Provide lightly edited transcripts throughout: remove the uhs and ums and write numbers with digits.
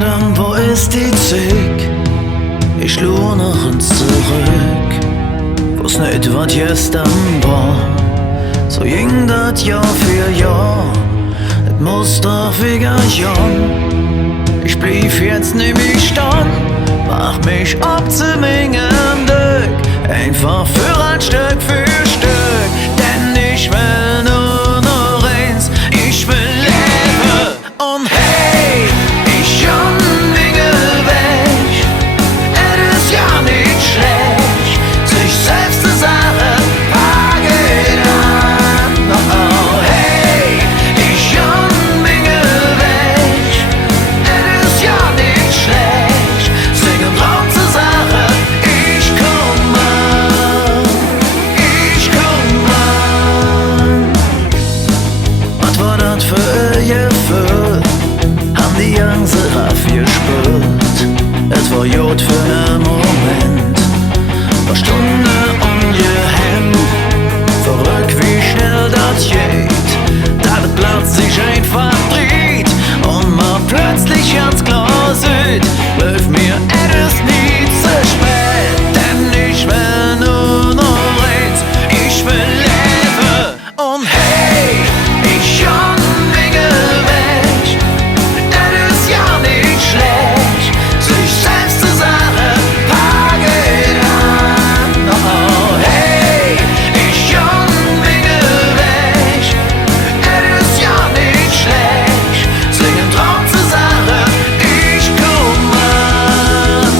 Verdammt, wo ist die Zeit? Ich lur noch ins Zurück, wo's nicht wat gestern war. So ging das Jahr für Jahr, es muss doch wieder Jahren. Ich blieb jetzt nämlich stand, mach mich ab zu meinem Glück, einfach für ein Stück für Stück, denn ich will nur noch eins, ich will leben und hey, ich schon Dinge weg, es ist ja nicht schlecht, sich selbst zu sagen, packen an, oh hey, ich schon Dinge weg, es ist ja nicht schlecht, singen Traum zu sagen, ich komm an, was war das für ihr Gefühl? Haben die Jungs aufgespürt? Es war Jod für einen Moment, war Stunde ungehemmt, verrückt wie schnell das geht, da das Blatt sich einfach dreht und man plötzlich ganz klar sieht, läuft mir es nie zu spät, denn ich will nur noch eins, ich will leben und hey, ich schon Dinge weg, es ist ja nicht schlecht, sich selbst zu sagen, packen an, oh hey, ich schon Dinge weg, es ist ja nicht schlecht, singen Traum zu sagen, ich komm an.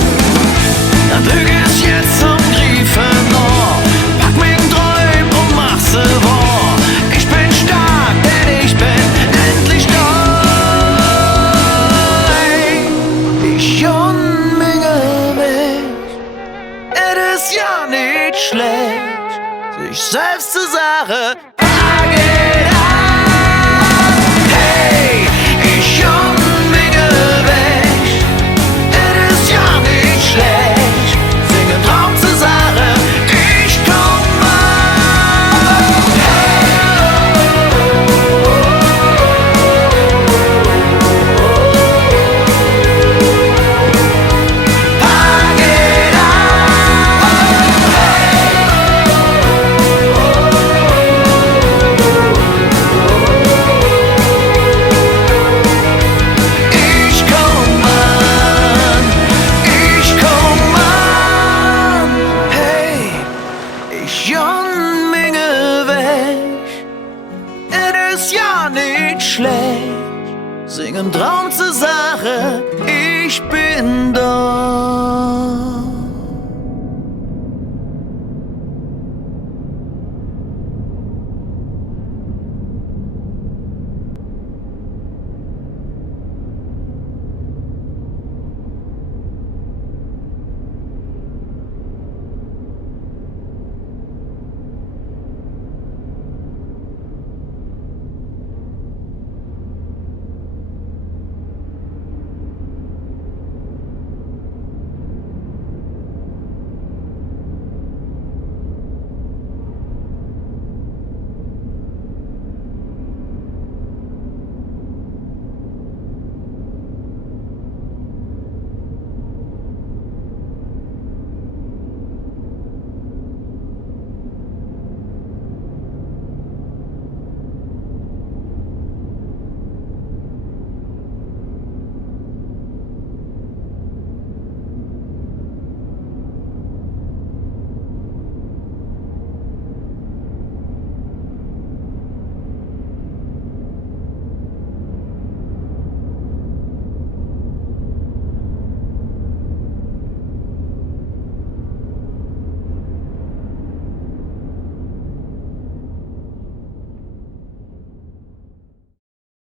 Dann Lüge ist jetzt zum Griefen noch, pack mich Träum und mach sie wahr. Ich bin stark, denn ich bin endlich da. Ich schon Menge weg, es ist ja nicht schlecht, sich selbst zu sagen, packen an. Hey, ich schon Menge weg, es ist ja nicht schlecht, singen Traum zu sagen, ich komm an. Packen ich komm an, ich komm an. Hey, ich schon Menge weg, es ist ja nicht schlecht, singen Traum zur Sache, ich bin da.